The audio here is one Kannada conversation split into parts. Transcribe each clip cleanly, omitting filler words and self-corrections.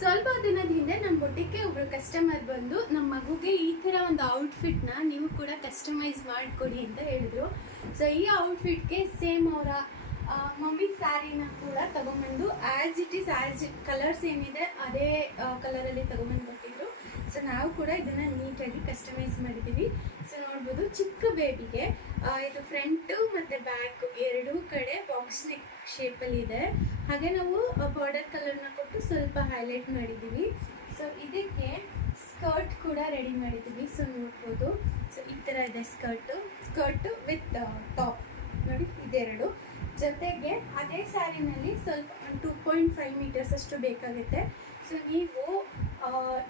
ಸ್ವಲ್ಪ ದಿನದ ಹಿಂದೆ ನಮ್ಮ ಬೊಟ್ಟಿಗೆ ಒಬ್ರು ಕಸ್ಟಮರ್ ಬಂದು ನಮ್ಮ ಮಗುಗೆ ಈ ಥರ ಒಂದು ಔಟ್ಫಿಟ್ನ ನೀವು ಕೂಡ ಕಸ್ಟಮೈಸ್ ಮಾಡಿಕೊಡಿ ಅಂತ ಹೇಳಿದ್ರು. ಸೊ ಈ ಔಟ್ಫಿಟ್ಗೆ ಸೇಮ್ ಅವರ ಮಮ್ಮಿ ಸ್ಯಾರಿನ ಕೂಡ ತಗೊಂಬಂದು ಆ್ಯಸ್ ಇಟ್ ಕಲರ್ಸ್ ಏನಿದೆ ಅದೇ ಕಲರಲ್ಲಿ ತಗೊಂಬಂದು ಕೊಟ್ಟಿದ್ರು. ಸೊ ನಾವು ಕೂಡ ಇದನ್ನು ನೀಟಾಗಿ ಕಸ್ಟಮೈಸ್ ಮಾಡಿದ್ದೀವಿ. ಸೊ ನೋಡ್ಬೋದು, ಚಿಕ್ಕ ಬೇಬಿಗೆ ಇದು ಫ್ರಂಟು ಮತ್ತು ಬ್ಯಾಕ್ ಎರಡೂ ಕಡೆ ಬಾಕ್ಸ್ ನೆಕ್ ಶೇಪಲ್ಲಿ ಇದೆ. ಹಾಗೆ ನಾವು ಬಾರ್ಡರ್ ಕಲರ್ನ ಕೊಟ್ಟು ಸ್ವಲ್ಪ ಹೈಲೈಟ್ ಮಾಡಿದ್ದೀವಿ. ಸೊ ಇದಕ್ಕೆ ಸ್ಕರ್ಟ್ ಕೂಡ ರೆಡಿ ಮಾಡಿದ್ದೀವಿ. ಸೊ ನೋಡ್ಬೋದು, ಸೊ ಈ ಥರ ಇದೆ ಸ್ಕರ್ಟು ವಿತ್ ಟಾಪ್ ನೋಡಿ, ಇದೆರಡು. ಜೊತೆಗೆ ಅದೇ ಸ್ಯಾರಿನಲ್ಲಿ ಸ್ವಲ್ಪ 2.5 ಮೀಟರ್ಸ್ ಅಷ್ಟು ಬೇಕಾಗುತ್ತೆ. ಸೊ ನೀವು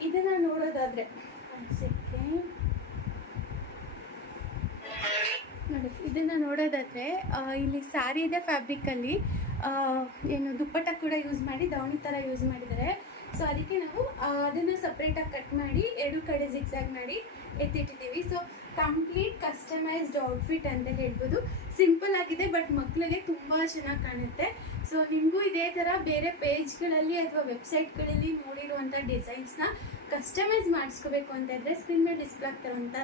ಇದನ್ನು ನೋಡೋದಾದರೆ ನೋಡಿ, ಇದನ್ನು ನೋಡೋದಾದರೆ ಇಲ್ಲಿ ಸ್ಯಾರಿ ಇದೆ ಫ್ಯಾಬ್ರಿಕಲ್ಲಿ, ಏನು ದುಪ್ಪಟ್ಟ ಕೂಡ ಯೂಸ್ ಮಾಡಿ ದಾವಣಿ ಥರ ಯೂಸ್ ಮಾಡಿದ್ದಾರೆ. ಸೊ ಅದಕ್ಕೆ ನಾವು ಅದನ್ನು ಸಪ್ರೇಟಾಗಿ ಕಟ್ ಮಾಡಿ ಎರಡು ಕಡೆ ಜಿಗ್ಸಾಗ್ ಮಾಡಿ ಎತ್ತಿಟ್ಟಿದ್ದೀವಿ. ಸೊ ಕಂಪ್ಲೀಟ್ ಕಸ್ಟಮೈಸ್ಡ್ ಔಟ್ಫಿಟ್ ಅಂತ ಹೇಳ್ಬೋದು. ಸಿಂಪಲ್ ಆಗಿದೆ, ಬಟ್ ಮಕ್ಕಳಿಗೆ ತುಂಬ ಚೆನ್ನಾಗಿ ಕಾಣುತ್ತೆ. ಸೊ ನಿಮಗೂ ಇದೇ ಥರ ಬೇರೆ ಪೇಜ್ಗಳಲ್ಲಿ ಅಥವಾ ವೆಬ್ಸೈಟ್ಗಳಲ್ಲಿ ನೋಡಿರುವಂಥ ಡಿಸೈನ್ಸ್ನ ಕಸ್ಟಮೈಸ್ ಮಾಡಿಸ್ಕೋಬೇಕು ಅಂತ ಇದ್ದರೆ ಸ್ಕ್ರೀನ್ ಮೇಲೆ ಡಿಸ್ಪ್ಲೇ ಆಗ್ತಾರಂಥ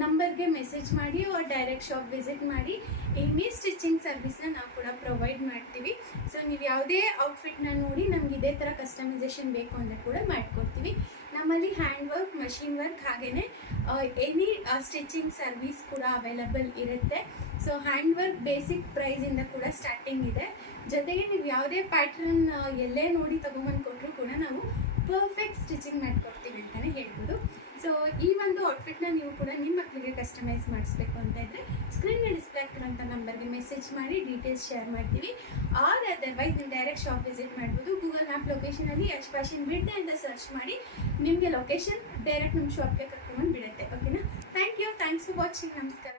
ನಂಬರ್ಗೆ ಮೆಸೇಜ್ ಮಾಡಿ ಅವ್ರು ಡೈರೆಕ್ಟ್ ಶಾಪ್ ವಿಸಿಟ್ ಮಾಡಿ ಎನಿ ಸ್ಟಿಚಿಂಗ್ ಸರ್ವಿಸ್ನ ನಾವು ಕೂಡ ಪ್ರೊವೈಡ್ ಮಾಡ್ತೀವಿ. ಸೊ ನೀವು ಯಾವುದೇ ಔಟ್ಫಿಟ್ನ ನೋಡಿ ನಮ್ಗೆ ಇದೇ ಥರ ಕಸ್ಟಮೈಸೇಷನ್ ಬೇಕು ಅಂದರೆ ಕೂಡ ಮಾಡಿಕೊಡ್ತೀವಿ. ನಮ್ಮಲ್ಲಿ ಹ್ಯಾಂಡ್ ವರ್ಕ್, ಮಷಿನ್ ವರ್ಕ್ ಹಾಗೆಯೇ ಎನಿ ಸ್ಟಿಚಿಂಗ್ ಸರ್ವಿಸ್ ಕೂಡ ಅವೈಲಬಲ್ ಇರುತ್ತೆ. ಸೊ ಹ್ಯಾಂಡ್ ವರ್ಕ್ ಬೇಸಿಕ್ ಪ್ರೈಸಿಂದ ಕೂಡ ಸ್ಟಾರ್ಟಿಂಗ್ ಇದೆ. ಜೊತೆಗೆ ನೀವು ಯಾವುದೇ ಪ್ಯಾಟ್ರನ್ ಎಲ್ಲೇ ನೋಡಿ ತೊಗೊಂಬಂದು ಕೊಟ್ಟರು ಕೂಡ ನಾವು ಪರ್ಫೆಕ್ಟ್ ಸ್ಟಿಚಿಂಗ್ ಮಾಡಿಕೊಡ್ತೀವಿ ಅಂತಲೇ ಹೇಳ್ಬೋದು. ಸೊ ಈ ಒಂದು ಔಟ್ಫಿಟ್ನ ನೀವು ಕೂಡ ನಿಮ್ಮ ಮಕ್ಕಳಿಗೆ ಕಸ್ಟಮೈಸ್ ಮಾಡಿಸ್ಬೇಕು ಅಂತ ಇದ್ದರೆ ಸ್ಕ್ರೀನ್ ಮೇಲೆ ಡಿಸ್ಪ್ಲೇ ಆಗ್ತಿರೋಂಥ ನಂಬರ್ಗೆ ಮೆಸೇಜ್ ಮಾಡಿ ಡೀಟೇಲ್ಸ್ ಶೇರ್ ಮಾಡ್ತೀವಿ. ಆರ್ ಅದರ್ವೈಸ್ ನೀವು ಡೈರೆಕ್ಟ್ ಶಾಪ್ ವಿಸಿಟ್ ಮಾಡ್ಬೋದು. ಗೂಗಲ್ ಮ್ಯಾಪ್ ಲೊಕೇಶನಲ್ಲಿ ಯಶ್ ಫ್ಯಾಷನ್ ಬಿಡ್ಡೆ ಅಂತ ಸರ್ಚ್ ಮಾಡಿ ನಿಮಗೆ ಲೊಕೇಶನ್ ಡೈರೆಕ್ಟ್ ನಮ್ಮ ಶಾಪ್ಗೆ ಕರ್ಕೊಂಡ್ಬಂದು ಬಿಡುತ್ತೆ. ಓಕೆನಾ? Thanks for watching. ನಮಸ್ಕಾರ.